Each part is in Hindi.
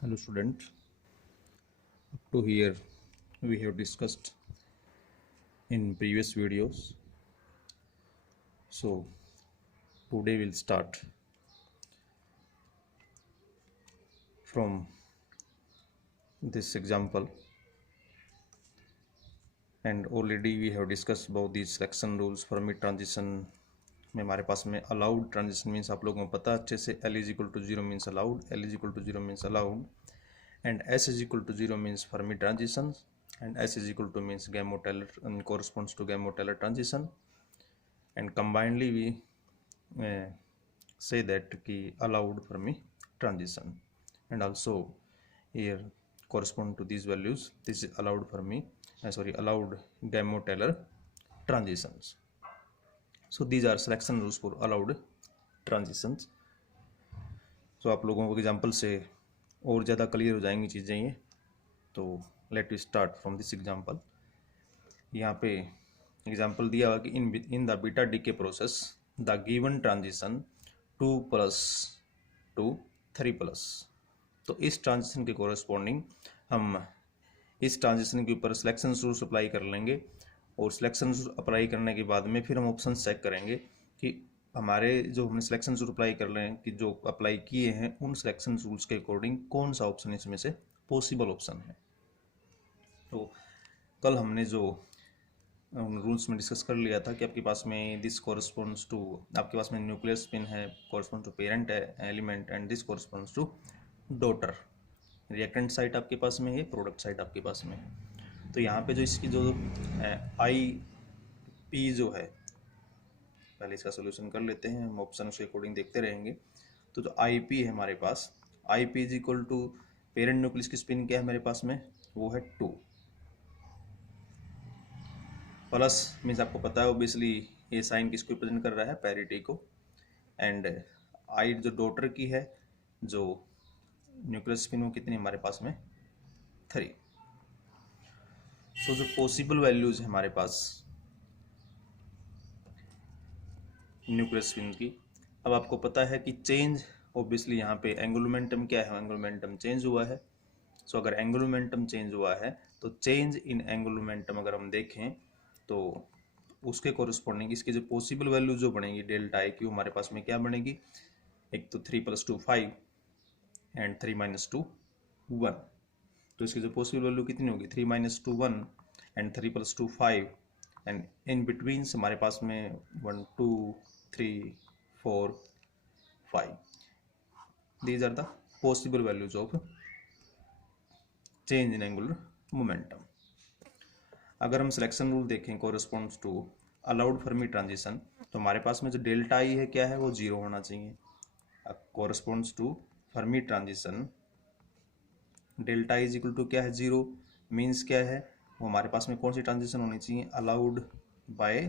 Hello student, up to here we have discussed in previous videos. So today we'll start from this example, and already we have discussed about these selection rules for mid transition में हमारे पास में अलाउड ट्रांजिशन मीन्स आप लोगों को पता अच्छे से L is equal to 0 means allowed, L is equal to 0 means allowed, and S is equal to 0 means Fermi transitions, and S is equal to means Gamow-Taylor corresponds to Gamow-Taylor transition, and combinedly we say that ki allowed Fermi transition, and also here correspond to these values. This is allowed Fermi, allowed Gamow-Taylor transitions. So these are selection rules for allowed transitions. So आप लोगों को एग्जाम्पल से और ज़्यादा क्लियर हो जाएंगी चीज़ें ये. तो let we start from this example. यहाँ पे एग्जाम्पल दिया हुआ कि in the beta decay process the given transition 2+2 3+. तो इस ट्रांजिशन के कोरस्पॉन्डिंग हम इस ट्रांजिशन के ऊपर सिलेक्शन रूल्स अप्लाई कर लेंगे, और सिलेक्शन रूल्स अप्लाई करने के बाद में फिर हम ऑप्शन चेक करेंगे कि हमारे जो हमने सिलेक्शन रूल अप्लाई कर रहे हैं कि जो अप्लाई किए हैं उन सिलेक्शन रूल्स के अकॉर्डिंग कौन सा ऑप्शन इसमें से पॉसिबल ऑप्शन है. तो कल हमने जो रूल्स में डिस्कस कर लिया था कि आपके पास में दिस कॉरस्पॉन्ड्स टू, आपके पास में न्यूक्लियर स्पिन है correspond to parent element, and this corresponds to daughter. Reactant side आपके पास में है, प्रोडक्ट साइट आपके पास में है. तो यहाँ पे जो इसकी जो आई पी जो है, पहले इसका सोल्यूशन कर लेते हैं, हम ऑप्शन के अकॉर्डिंग देखते रहेंगे. तो जो आई पी है हमारे पास, I P is equal to parent nucleus की स्पिन क्या है हमारे पास में, वो है 2 प्लस मीन्स आपको पता है ओबियसली ये साइन किसको रिप्रेजेंट कर रहा है, पैरिटी को, एंड आई जो डॉटर की है जो न्यूक्लियस स्पिन वो कितनी हमारे पास में 3. सो जो पॉसिबल वैल्यूज है हमारे पास न्यूक्लियर स्पिन की, अब आपको पता है कि चेंज ऑब्वियसली यहाँ पे एंगुलर मोमेंटम क्या है, एंगुलर मोमेंटम चेंज हुआ है. सो अगर एंगुलर मोमेंटम चेंज हुआ है तो चेंज इन एंगुलर मोमेंटम अगर हम देखें तो उसके कोरस्पॉन्डिंग इसकी जो पॉसिबल वैल्यू जो बनेगी डेल्टा आई की हमारे पास में क्या बनेगी, एक तो 3+2 5 एंड 3-2 1. तो इसकी जो पॉसिबल वैल्यू कितनी होगी, 3-2 1 एंड 3+2 5, एंड इन बिटवीन हमारे पास में 1 2 3 4 5. These are the possible values of change in angular momentum. अगर हम सिलेक्शन रूल देखें corresponds to allowed Fermi transition, तो हमारे पास में जो डेल्टा आई है क्या है, वो 0 होना चाहिए. Corresponds to Fermi transition delta is equal to क्या है, 0 मीन्स क्या है, वो हमारे पास में कौन सी ट्रांजिशन होनी चाहिए, allowed by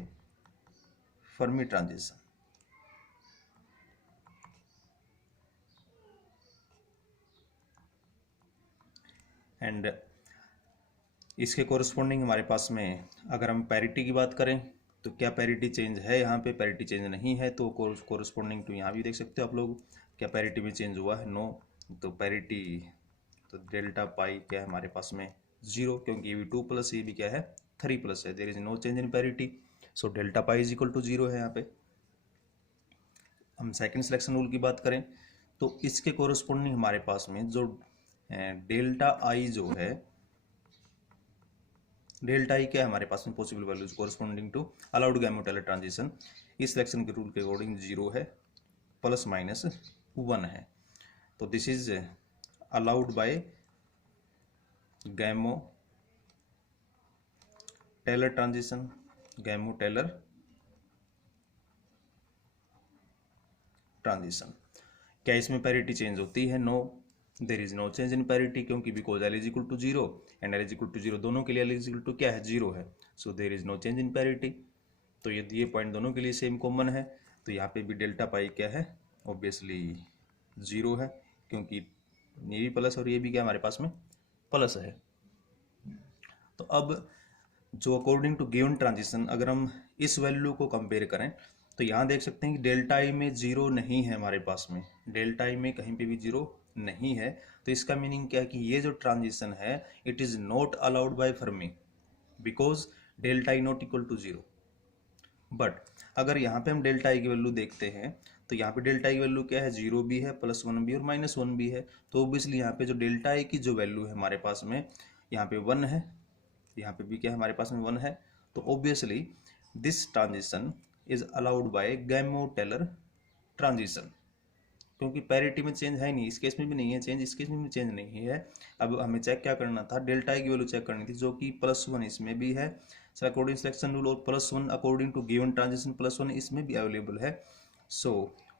Fermi transition. And इसके कोरस्पॉन्डिंग हमारे पास में अगर हम पैरिटी की बात करें तो क्या पैरिटी चेंज है, यहाँ पे पैरिटी चेंज नहीं है. तो कोरस्पॉन्डिंग टू यहाँ भी देख सकते हो आप लोग, क्या पैरिटी में चेंज हुआ है, नो. तो पैरिटी तो डेल्टा पाई क्या है हमारे पास में 0, क्योंकि ये भी 2+ ये भी क्या है 3+ है, there is no change in parity. So delta pi is equal to 0 है यहाँ पे. हम सेकंड सिलेक्शन रूल की बात करें तो इसके कोरस्पॉन्डिंग हमारे पास में जो डेल्टा आई जो है, डेल्टा आई क्या है हमारे पास में possible values corresponding to allowed Gamow Teller transition, इस सिलेक्शन के रूल के अकॉर्डिंग 0 है, ±1 है. तो this is allowed by Gamow Teller transition, Gamow Teller transition. क्या इसमें पैरिटी चेंज होती है, no, there is no change in parity, क्योंकि because L is equal to 0 and L is equal to 0 दोनों के लिए L इज इक्वल टू क्या है 0 है. So there is no change in parity. तो यदि ये पॉइंट दोनों के लिए सेम कॉमन है तो यहाँ पे भी डेल्टा पाई क्या है, ऑब्वियसली 0 है, क्योंकि ये भी प्लस और ये भी क्या हमारे पास में प्लस है. तो अब जो अकॉर्डिंग टू गिवन ट्रांजिशन अगर हम इस वैल्यू को कंपेयर करें तो यहाँ देख सकते हैं कि डेल्टा आई में 0 नहीं है हमारे पास में, डेल्टा आई में कहीं पे भी 0 नहीं है. तो इसका मीनिंग क्या है कि ये जो ट्रांजिशन है it is not allowed by Fermi because delta E not equal to zero. But अगर यहाँ पे हम डेल्टा आई की वैल्यू देखते हैं तो यहाँ पे डेल्टा आई की वैल्यू क्या है, जीरो भी है, प्लस वन भी और माइनस वन भी है। तो ऑब्वियसली यहाँ पे जो डेल्टा आई की जो वैल्यू है हमारे पास में यहाँ पे वन है, यहाँ पे भी क्या है हमारे पास में वन है। तो obviously this transition is allowed by Gamow Teller transition, क्योंकि पैरिटी में चेंज है नहीं, इस केस में भी नहीं है चेंज, इस केस में भी चेंज नहीं है। अब हमें चेक क्या करना था, डेल्टा आई की वैल्यू चेक करनी थी जो कि प्लस वन इसमें भी है अकॉर्डिंग सिलेक्शन रूल, और plus one according to given transition plus one इसमें भी अवेलेबल है। So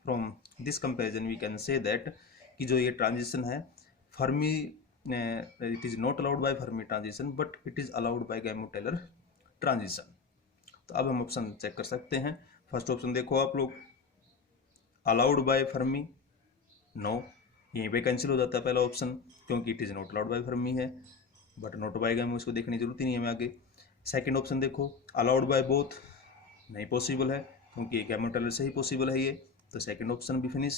from this comparison we can say that कि जो ये ट्रांजिशन है Fermi it is not allowed by Fermi transition but it is allowed by Gamow Teller transition. तो अब हम ऑप्शन चेक कर सकते हैं। फर्स्ट ऑप्शन देखो आप लोग, अलाउड बाय फर्मी, नो, यहीं पे कैंसिल हो जाता है पहला ऑप्शन क्योंकि it is not allowed by Fermi है, बट नॉट बाय गैमो इसको देखने की जरूरत ही नहीं है हमें आगे। सेकंड ऑप्शन देखो, अलाउड बाय बोथ, नहीं पॉसिबल है क्योंकि गैमो-टेलर से ही पॉसिबल है ये, तो सेकंड ऑप्शन भी फिनिश।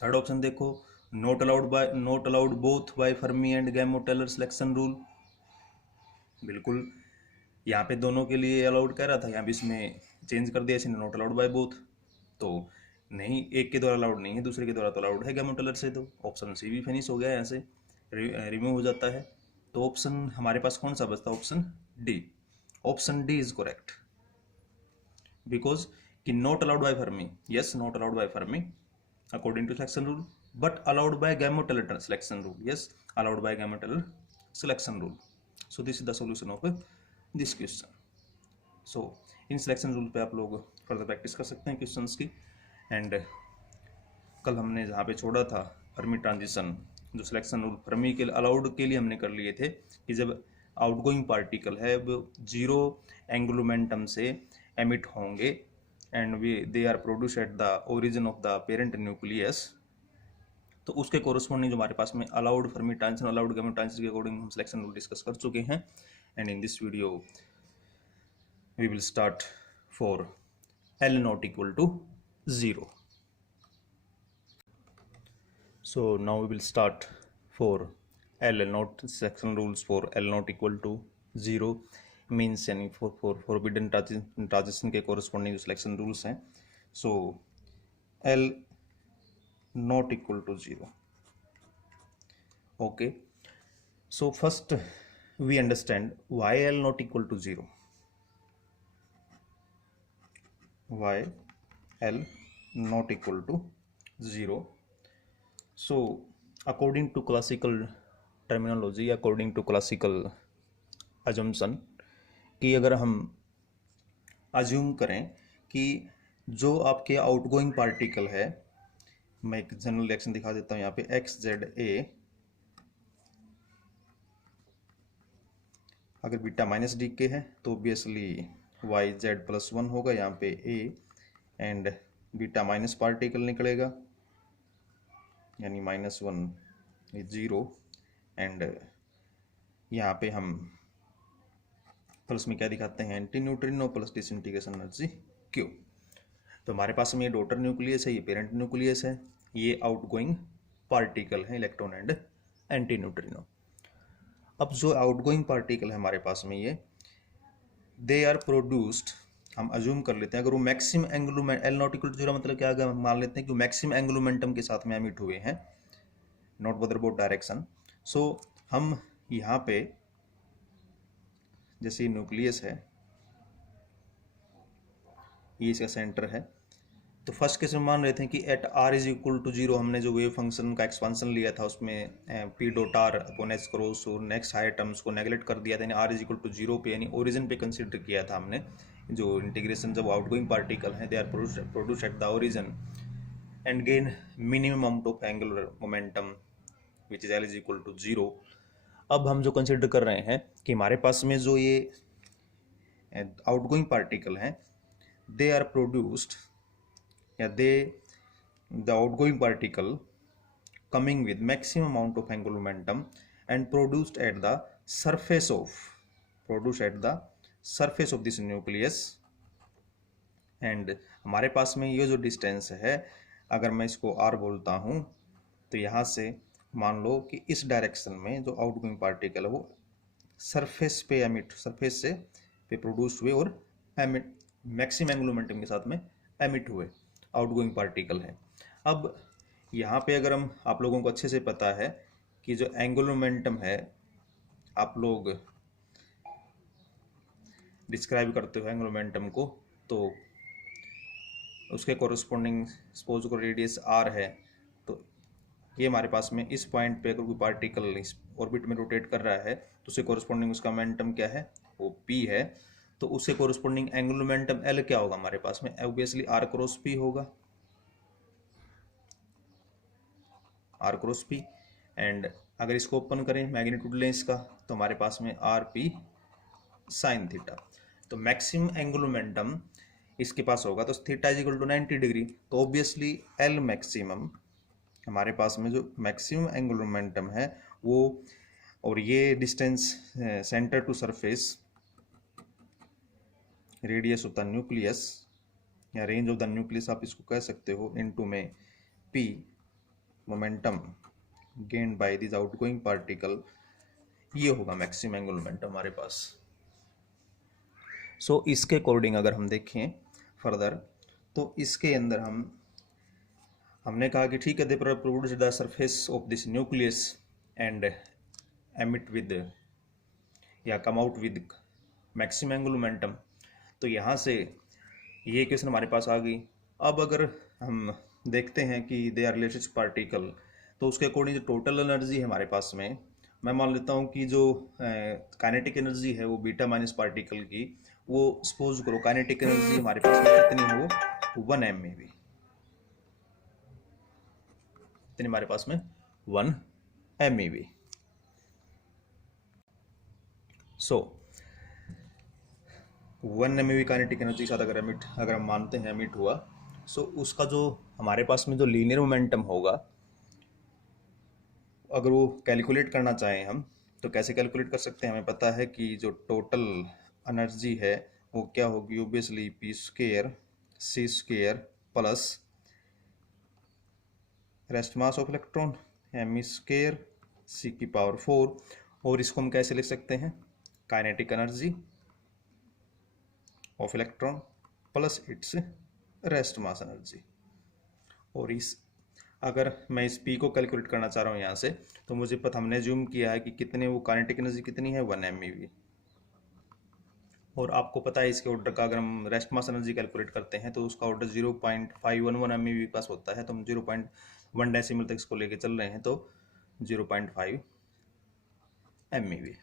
थर्ड ऑप्शन देखो, not allowed both by Fermi and Gamow Teller selection rule, बिल्कुल यहाँ पे दोनों के लिए अलाउड कह रहा था, यहाँ भी इसमें चेंज कर दिया इसने, नॉट अलाउड बाय बोथ, तो नहीं, एक के द्वारा अलाउड नहीं है, दूसरे के द्वारा तो अलाउड है गैमो-टेलर से, तो ऑप्शन सी भी फिनिश हो गया, यहाँ से रिमूव हो जाता है। तो ऑप्शन हमारे पास कौन सा बचता है, option D. Option D is correct because कि not allowed by Fermi, yes not allowed by Fermi according to selection rule, but allowed by Gamow Teller selection rule, yes allowed by Gamow Teller selection rule. So this is the solution of this question. So in selection rule पे आप लोग फर्दर प्रैक्टिस कर सकते हैं क्वेश्चंस की। एंड कल हमने जहाँ पे छोड़ा था फर्मी ट्रांजिशन, जो सिलेक्शन रूल फर्मी के अलाउड के लिए हमने कर लिए थे कि जब आउटगोइंग पार्टिकल है वो जीरो एंगुलर मोमेंटम से एमिट होंगे and they are produce at the origin of the parent nucleus, तो उसके कोरस्पॉन्डिंग जो हमारे पास में allowed Fermi transition allowed Gamow transition के अकॉर्डिंग हम सिलेक्शन रूल डिस्कस कर चुके हैं। And in this video we will start for L not equal to 0. So now we will start for L not selection rules for L not equal to 0 means यानी for forbidden transition के corresponding selection rules हैं। So L not equal to 0. Okay. So first we understand why L not equal to 0. Why L not equal to 0. So according to classical terminology, according to classical assumption, कि अगर हम अज्यूम करें कि जो आपके आउटगोइंग पार्टिकल है, मैं एक जनरल रिएक्शन दिखा देता हूँ यहाँ पे, एक्स जेड ए अगर बीटा माइनस डी के है तो obviously Y Z plus one होगा यहाँ पे A, and beta minus particle निकलेगा यानी माइनस वन जीरो, एंड यहाँ पे हम प्लस में क्या दिखाते हैं, anti neutrino plus disintegration energy Q. तो हमारे पास में ये डॉटर न्यूक्लियस है, ये पेरेंट न्यूक्लियस है, ये आउटगोइंग पार्टिकल है इलेक्ट्रॉन एंड एंटी न्यूट्रिनो। अब जो आउटगोइंग पार्टिकल है हमारे पास में ये दे आर प्रोड्यूस्ड, हम अज्यूम कर लेते हैं अगर वो maximum angular L not equal to zero मतलब क्या, अगर मान लेते हैं कि मैक्सिमम एंगुलर मोमेंटम के साथ में एमिट हुए हैं, नॉट बदर अबाउट डायरेक्शन। सो हम यहाँ पे जैसे न्यूक्लियस है, ये इसका सेंटर है, तो फर्स्ट केस में मान रहे थे कि at r is equal to zero हमने जो वेव फंक्शन का एक्सपांसन लिया था उसमें p dot r upon h cross और नेक्स्ट हायर टर्म्स को नेगलेक्ट कर दिया था, यानी r is equal to zero पे यानी ओरिजिन पे कंसीडर किया था हमने। जो इंटीग्रेशन जब आउटगोइंग पार्टिकल है they are produce at the origin and gain minimum amount of angular momentum which is l is equal to zero. अब हम जो कंसीडर कर रहे हैं कि हमारे पास में जो ये आउटगोइंग पार्टिकल हैं दे आर प्रोड्यूस्ड या the outgoing particle coming with maximum amount of angular momentum and produced at the surface of this nucleus, and हमारे पास में ये जो डिस्टेंस है अगर मैं इसको r बोलता हूँ तो यहाँ से मान लो कि इस डायरेक्शन में जो आउटगोइंग पार्टिकल है वो सरफेस पे एमिट, सरफेस से पे प्रोड्यूस हुए और एमिट मैक्सिमम एंगुलर मोमेंटम के साथ में एमिट हुए आउटगोइंग पार्टिकल है। अब यहाँ पे अगर हम, आप लोगों को अच्छे से पता है कि जो एंगुलर मोमेंटम है आप लोग डिस्क्राइब करते हो एंगुलर मोमेंटम को, तो उसके कोरस्पॉन्डिंग सपोज को रेडियस आर है, तो ये हमारे पास में इस पॉइंट पे अगर कोई पार्टिकल इस ऑर्बिट में रोटेट कर रहा है तो उससे कोरस्पॉन्डिंग उसका मोमेंटम क्या है, वो p है। तो उससे कोरस्पॉन्डिंग एंगुलर मोमेंटम l क्या होगा हमारे पास में, ऑब्वियसली r क्रॉस p होगा, r क्रॉस p। एंड अगर इसको ओपन करें, मैग्नीट्यूड लें इसका, तो हमारे पास में आर पी साइन थीटा। तो मैक्सिमम एंगुलर मोमेंटम इसके पास होगा तो theta is equal to 90 degree. तो ऑब्वियसली एल मैक्सिमम, हमारे पास में जो मैक्सिमम एंगुलर मोमेंटम है वो, और ये distance centre to surface, radius of the nucleus या रेंज ऑफ द न्यूक्लियस आप इसको कह सकते हो, इनटू में p momentum gained by this outgoing particle, ये होगा मैक्सिमम एंगुलर मोमेंटम हमारे पास। सो इसके अकॉर्डिंग अगर हम देखें फर्दर, तो इसके अंदर हमने कहा कि ठीक है, they produce the surface of this nucleus and emit with या come out with maximum angular momentum. तो यहाँ से ये क्वेश्चन हमारे पास आ गई। अब अगर हम देखते हैं कि दे आर रिलेटेड पार्टिकल, तो उसके अकॉर्डिंग जो टोटल एनर्जी है हमारे पास में, मैं मान लेता हूँ कि जो काइनेटिक एनर्जी है वो बीटा माइनस पार्टिकल की, वो सपोज करो काइनेटिक एनर्जी हमारे पास में कितनी हो, 1 MeV, कितनी हमारे पास में 1 MeV। सो 1 MeV काइनेटिक एनर्जी के साथ अगर हम मानते हैं एमिट हुआ, सो उसका जो हमारे पास में जो लीनियर मोमेंटम होगा, अगर वो कैलकुलेट करना चाहें हम तो कैसे कैलकुलेट कर सकते हैं। हमें पता है कि जो टोटल एनर्जी है वो क्या होगी, obviously p square c square plus rest mass of electron m square c की पावर 4, और इसको हम कैसे लिख सकते हैं, kinetic energy of electron plus it's rest mass energy. और इस, अगर मैं इस p को कैलकुलेट करना चाह रहा हूँ यहाँ से, तो मुझे पता, हमने ज्यूम किया है कि कितने, वो काइनेटिक एनर्जी कितनी है 1 MeV। और आपको पता है इसके ऑर्डर का, अगर हम रेस्ट मास एनर्जी कैलकुलेट करते हैं तो उसका ऑर्डर 0.511 MeV पास होता है, तो हम 0.1 डेसिमल तक इसको लेके चल रहे हैं, तो 0.5 MeV।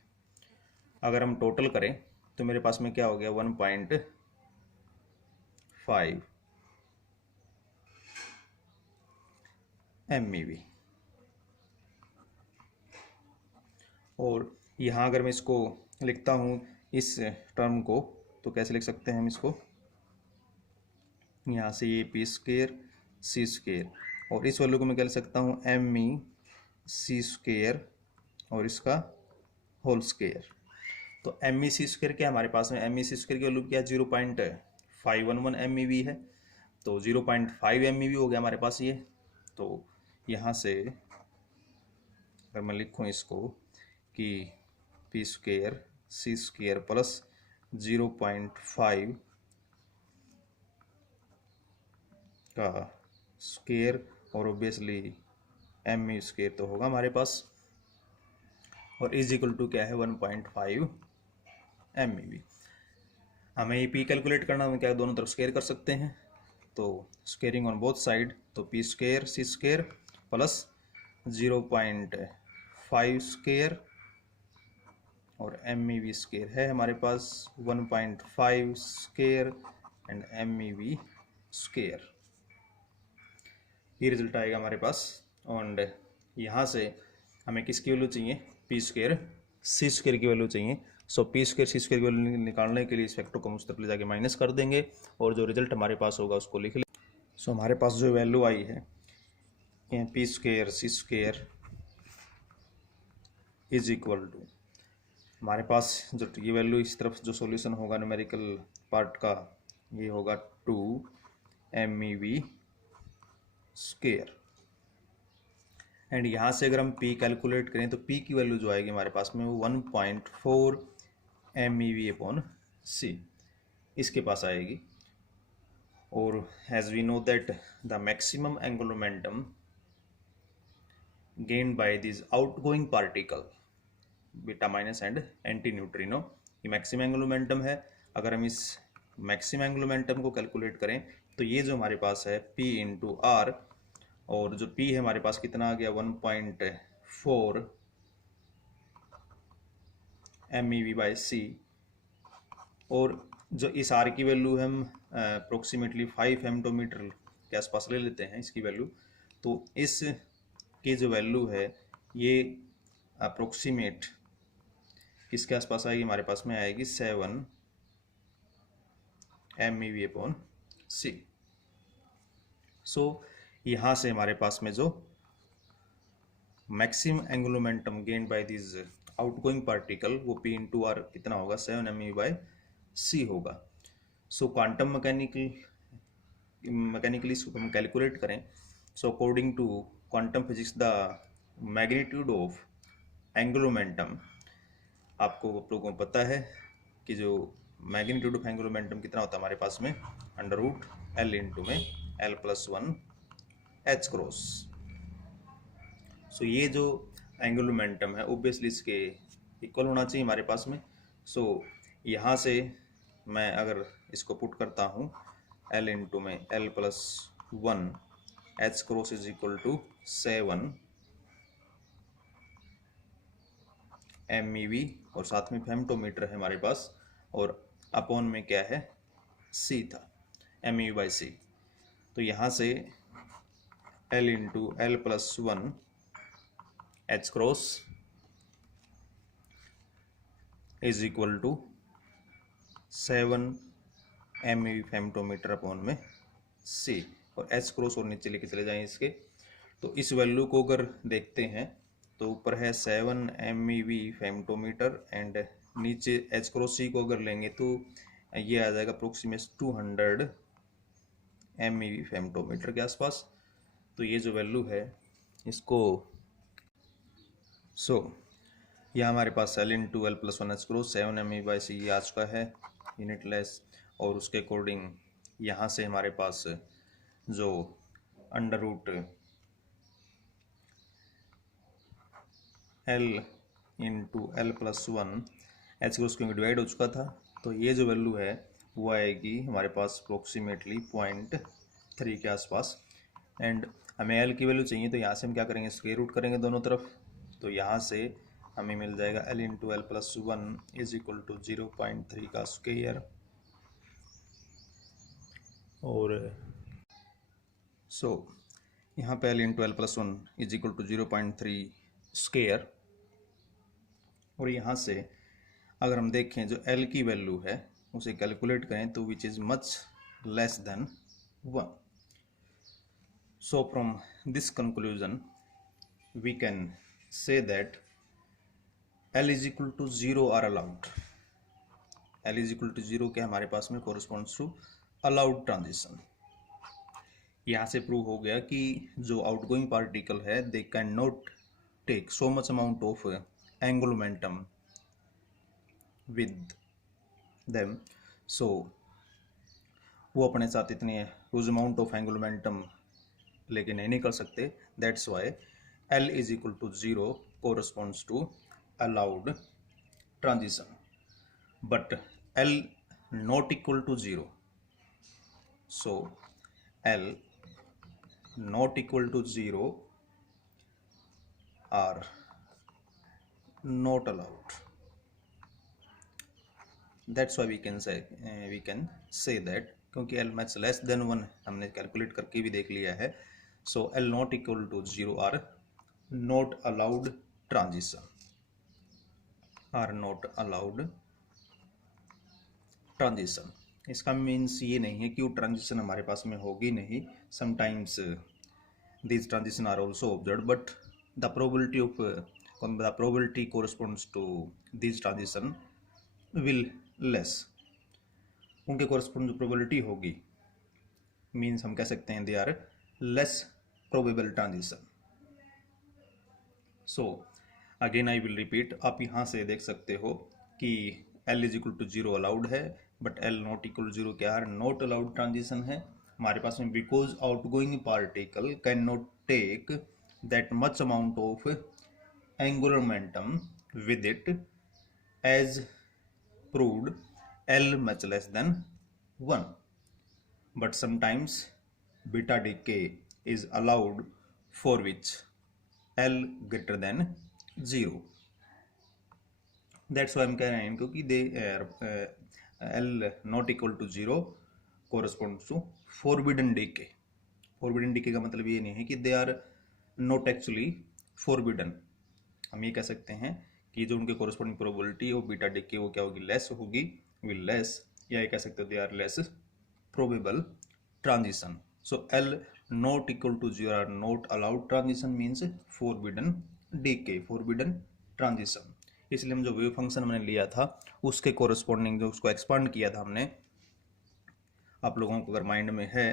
अगर हम टोटल करें तो मेरे पास में क्या हो गया, 1.5 MeV। और यहाँ अगर मैं इसको लिखता हूँ इस टर्म को, तो कैसे लिख सकते हैं हम इसको, यहाँ से ये p स्क्वायर c स्क्वायर, और इस वैल्यू को मैं क्या लिख सकता हूँ me c स्क्वायर और इसका होल स्क्वायर। तो me c स्क्वायर क्या हमारे पास में, me c स्क्वायर की वैल्यू क्या, 0.511 MeV है, तो 0.5 MeV हो गया हमारे पास ये। तो यहाँ से अगर मैं लिखूँ इसको कि p square c square plus 0.5 का स्क्वायर और ऑब्वियसली ME स्क्वायर तो होगा हमारे पास, और इज इक्वल टू क्या है 1.5 MeV। हमें ये p कैलकुलेट करना, हम क्या दोनों तरफ स्क्वायर कर सकते हैं, तो स्क्वेयरिंग ऑन बोथ साइड, तो p square c square plus 0.5 square और MeV स्क्वायर है हमारे पास 1.5 स्क्वायर एंड MeV स्क्वायर, ये रिजल्ट आएगा हमारे पास। और यहाँ से हमें किसकी वैल्यू चाहिए, p स्क्वायर c स्क्वायर की वैल्यू चाहिए। सो p स्क्वायर c स्क्वायर की वैल्यू निकालने के लिए इस फैक्टर को हम उस तरफ ले जाके माइनस कर देंगे और जो रिजल्ट हमारे पास होगा उसको लिख लें। सो हमारे पास जो वैल्यू आई है p square c square is equal to, हमारे पास जो ये वैल्यू इस तरफ जो सॉल्यूशन होगा न्यूमेरिकल पार्ट का, ये होगा 2 MeV स्क्वायर। एंड यहाँ से अगर हम P कैलकुलेट करें तो P की वैल्यू जो आएगी हमारे पास में वो 1.4 MeV/c इसके पास आएगी। और as we know that the maximum angular momentum gained by these outgoing particle beta minus and antineutrino, ये मैक्सिमम एंगुलर मोमेंटम है। अगर हम इस मैक्सिमम एंगुलर मोमेंटम को कैलकुलेट करें तो ये जो हमारे पास है P इंटू आर, और जो P है हमारे पास कितना आ गया 1.4 MeV/c, और जो इस आर की वैल्यू हम अप्रोक्सीमेटली 5 फेमटोमीटर के आसपास ले लेते हैं इसकी वैल्यू, तो इस की जो वैल्यू है ये अप्रोक्सीमेट किसके आसपास आएगी, हमारे पास में आएगी 7 MeV/c। सो यहाँ से हमारे पास में जो maximum angular momentum gained by this outgoing particle वो P इंटू आर कितना होगा 7 MeV/c होगा। सो क्वांटम मैकेनिकली इसको हम कैलकुलेट करें, so according to quantum physics the magnitude of angular momentum, आपको आप लोगों को पता है कि जो मैग्नीट्यूड ऑफ एंगुलर मोमेंटम कितना होता है हमारे पास में √L इंटू में L+1 H क्रॉस। सो ये जो एंगुलर मोमेंटम है ओब्वियसली इसके इक्वल होना चाहिए हमारे पास में। सो यहाँ से मैं अगर इसको पुट करता हूँ L इंटू में L+1 H cross is equal to 7 MeV, और साथ में फेमटोमीटर है हमारे पास, और अपॉन में क्या है C था MeV/c। तो यहाँ से L into L+1 H cross is equal to 7 MeV femtometre upon में C, और H क्रॉस और नीचे लेके चले जाएं इसके। तो इस वैल्यू को अगर देखते हैं तो ऊपर है 7 MeV फेमटोमीटर एंड नीचे H क्रॉस C को अगर लेंगे तो ये आ जाएगा अप्रोक्सीमेट 200 MeV फेमटोमीटर के आसपास। तो ये जो वैल्यू है इसको यह हमारे पास L into L+1 H cross 7 MeV/c ये आ चुका है यूनिटलेस, और उसके अकॉर्डिंग यहाँ से हमारे पास जो √L into L+1 H cross क्योंकि डिवाइड हो चुका था, तो ये जो वैल्यू है वो आएगी हमारे पास अप्रोक्सीमेटली 0.3 के आसपास। एंड हमें L की वैल्यू चाहिए तो यहाँ से हम क्या करेंगे, स्क्वायर रूट करेंगे दोनों तरफ, तो यहाँ से हमें मिल जाएगा L into L+1 is equal to 0.3 का स्क्वायर, और यहाँ पे L into L+1 is equal to 0.3 square, और यहाँ से अगर हम देखें जो L की वैल्यू है उसे कैलकुलेट करें तो which is much less than 1। So from this conclusion we can say that L is equal to 0 are allowed। L is equal to 0 क्या हमारे पास में corresponds to allowed transition। यहाँ से प्रूव हो गया कि जो आउटगोइंग पार्टिकल है they can not take so much amount of angular momentum with them, so वो अपने साथ इतने huge amount of angular momentum लेके नहीं निकल सकते। That's why L is equal to 0 corresponds to allowed transition, but L not equal to 0, so L not equal to 0 are not allowed। That's why we can say that क्योंकि L much less than 1 हमने कैलकुलेट करके भी देख लिया है, so L not equal to 0 are not allowed transition, are not allowed transition। इसका मीन्स ये नहीं है कि वो ट्रांजिशन हमारे पास में होगी नहीं, sometimes these transition are also observed, but the probability corresponds to these transition will less। उनके correspond जो probability होगी मीन्स हम कह सकते हैं they are less probable transition। So again I will repeat, आप यहाँ से देख सकते हो कि L is equal to 0 allowed है, but L not equal to 0 क्या है, नॉट अलाउड ट्रांजिशन है हमारे पास में, because outgoing particle can not take that much amount of angular momentum with it as proved L much less than 1, but sometimes beta decay is allowed for which L greater than 0. That's why I'm कह रहे हैं क्योंकि they L not equal to 0 corresponds to forbidden decay. Forbidden decay का मतलब ये नहीं है कि they are not actually forbidden. हम ये कह सकते हैं कि जो उनके कोरस्पॉन्डिंग प्रोबेबिलिटी और बीटा डिके वो क्या होगी, लेस होगी, विल लेस, या ये कह सकते हो they are less probable transition. So L not equal to 0 are not allowed transition means forbidden decay, forbidden transition. इसलिए हम जो वेव फंक्शन हमने लिया था उसके कोरस्पॉन्डिंग जो उसको एक्सपांड किया था हमने, आप लोगों को अगर माइंड में है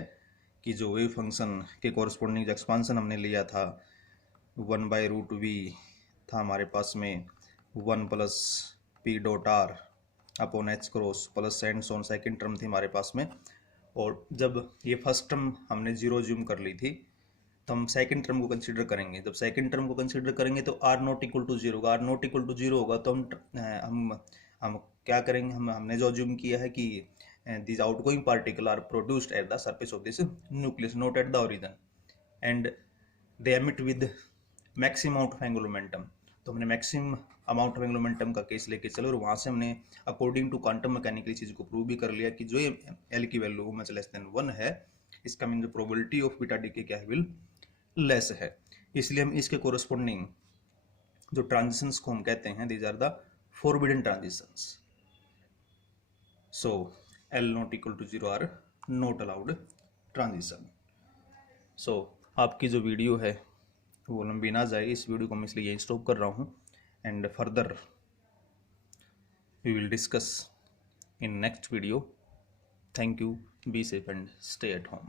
कि जो वेव फंक्शन के कोरस्पॉन्डिंग जो एक्सपांसन हमने लिया था 1/√v था हमारे पास में 1 plus p dot r upon h cross plus and so on, second term थी हमारे पास में. और जब ये फर्स्ट टर्म हमने जीरो ज्यूम कर ली थी तो हम सेकंड टर्म को कंसीडर करेंगे. जब सेकंड टर्म को कंसीडर करेंगे तो आर नॉट इक्वल टू 0 होगा. आर नॉट इक्वल टू 0 होगा तो हम क्या करेंगे, हमने जो ज्यूम किया है कि these outgoing particles are produced at the surface of this nucleus, not at the origin, and they emit with maximum amount of angular momentum. तो हमने maximum amount of angular momentum का केस लेके चलो और वहाँ से हमने अकॉर्डिंग टू क्वांटम मैकेनिकल चीज़ को प्रूव भी कर लिया कि जो ये L की वैल्यू मच लेस देन 1 है, इसका मीन जो प्रोबेबिलिटी ऑफ बीटा डिके क्या है, विल लेस है. इसलिए हम इसके कोरस्पॉन्डिंग जो ट्रांजिशंस को हम कहते हैं, these are the forbidden transitions. So L not equal to 0 are not allowed transition. So आपकी जो वीडियो है वो लंबी ना जाए, इस वीडियो को मैं इसलिए यहीं स्टॉप कर रहा हूँ, and further we will discuss in next video. Thank you, be safe and stay at home.